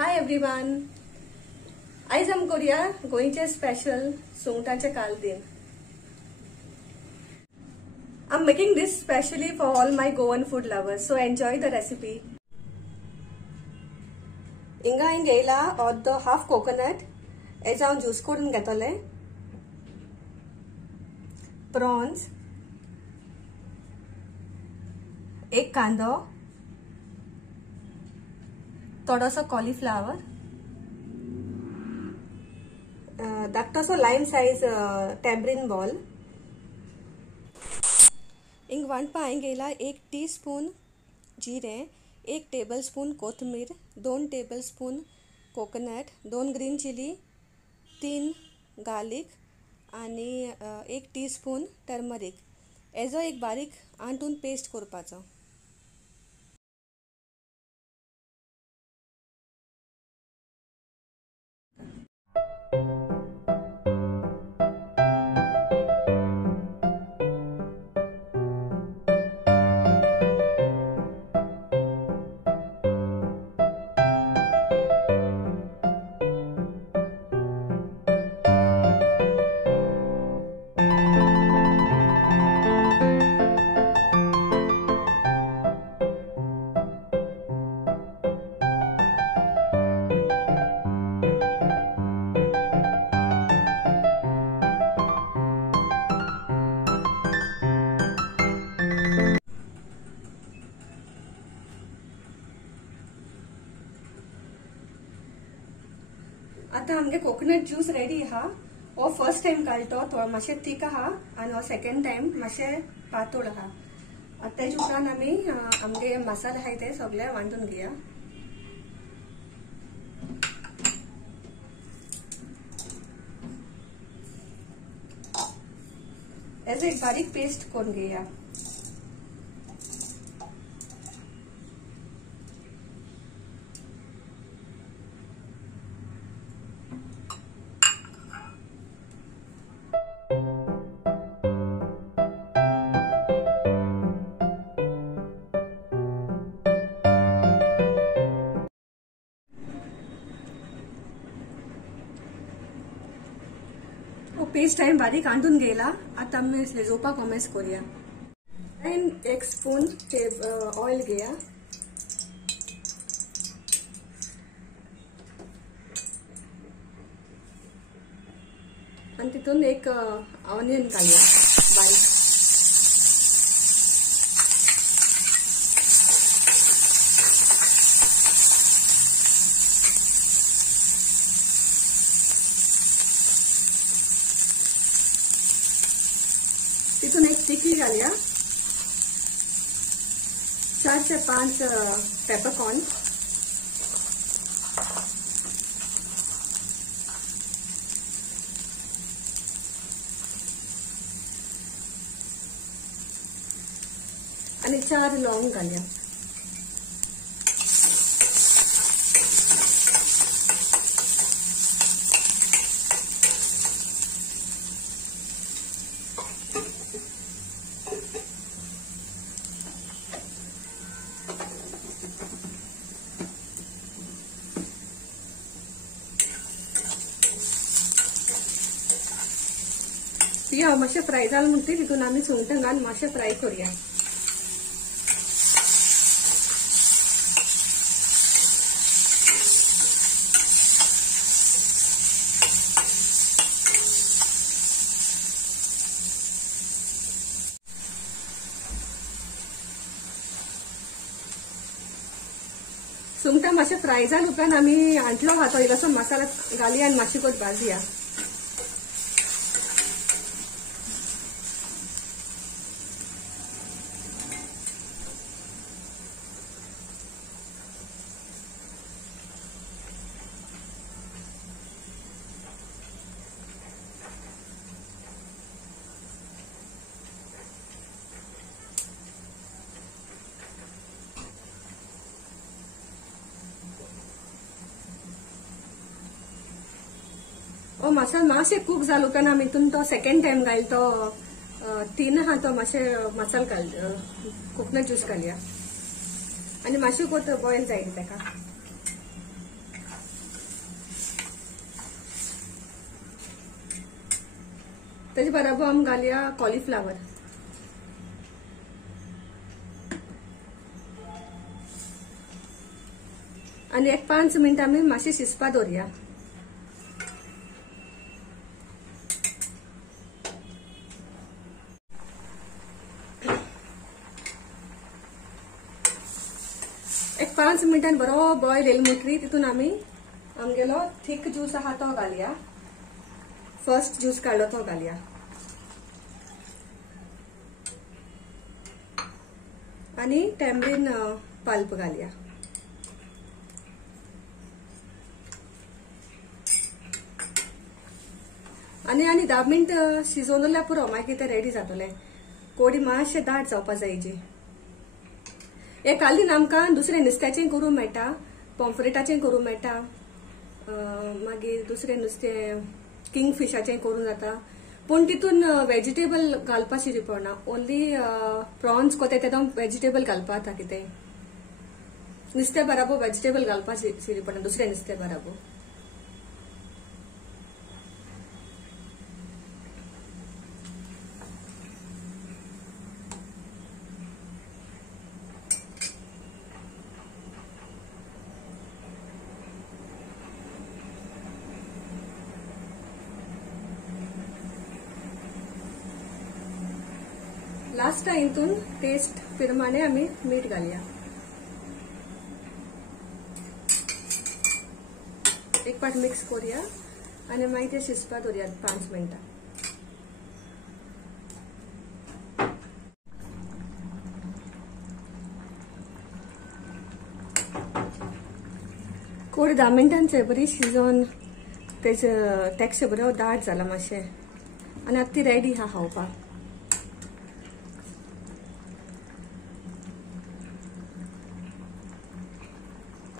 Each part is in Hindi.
हाय एवरीवन, आयज आमी करूया गोंयचे special सुंगटाचे कालदीन. I'm making this specially for all my Goan food lovers, so enjoy the recipe. हिंगा घेयला अर्द हाफ कोकोनट, हेजो हांव ज्यूस करून घेतले. प्रॉन्स, एक कांदो, थोडोसो कॉलीफ्लावर, धाकटोसो लाइम साइज टैमरिन बॉल. हिंग वांटपा हांवें घेयला 1 टीस्पून जिरें, 1 टेबलस्पून कोथमीर, 2 tablespoon coconut, 2 green chilli, 3 garlic आनी 1 टीस्पून टर्मरीक. हेजो एक बारीक आंटून पेस्ट करपाचो. आता आमगे कोकोनट ज्यूस रेडी आहा. हो फर्स्ट टाइम काडतो तो मातशें थीक आहा आनी हो सेकंड टाइम मातशें पातळ आहा. आता तेजे उपरांत आमी आमगे मसाले आहाय ते सगळे वांटून घेया. हेजो एक बारीक पेस्ट करून घेया. पेस्ट हांवें बारीक आंटून घेयला. आता आमी लेजोवपाक कॉमेस करूया. हांवें 1 स्पून ऑयल घेया. आनी तितून एक ऑनियन घालया बारीक. तितून एक तिकी घालया. 4 से 5 पेपरकॉर्न. आणि 4 लवंग घालया. ती हांव मातशें फ्राय जालें म्हणटी तितून आमी सुंगटां घालून मातशें फ्राय करूया. सुंगटां मातशें फ्राय जाले उपरांत आमी आंटलो आहा तो इल्लोसो मसाला घालया आनी मातशी कोत भाजया. मसाला मातशें कूक जालो उपरांत आमी हितून तो सेकंड टाइम घाल तो 3 आहा तो मातशें मसाला घाल कोकोनट ज्यूस घालया. आनी मातशें कोत बॉयल जायत ताका. तेजे बरोबर आमी घालया कॉलीफ्लावर. आणि एक 5 मिनिट आमी मातशें शिजपा दवरया. एक 5 मिनिटांनी बरो बॉयल येयलो म्हणटरी तितून आमी आमगेलो थिक ज्यूस आहा तो घालया. फर्स्ट ज्यूस काडलो तो घालया. आणि टॅमरीन पल्प घालया. आणि 10 मिनिट शिजोवन दवरल्यार पुरो. मागीर ते रेडी जातले. कोडी मातशें दाट जावपा जाय हेजी. हे कालीन आमकां दुसरें नुस्त्याचें करूं मेळटा, पॉम्फ्रेटाचें करूं मेळटा, मागीर दुसरें नुस्तें किंगफिशाचें करूं जाता. पूण तितून वेजिटेबल घालपा शिरी पडना. ओन्ली प्रॉन्स कोते तेदों वेजिटेबल घालपा जाता. कितें नुस्तें बराबर वेजिटेबल घालपा शिरी पडना दुसरें नुस्तें बराबर. लास्ट हितून टेस्ट प्रमाणे आमी मीठ घालया. एक पाट मिक्स करूया आणि मागीर ते शिजपा दवरया 5 मिनिटां. कोडी 10 मिनिटांचें बरी शिजोवन तेजें टेक्स्चर बरो दाट जाला मातशें. आणि आतां ती रेडी आहा खावपाक.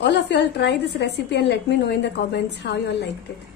All of you all try this recipe and let me know in the comments how you all liked it.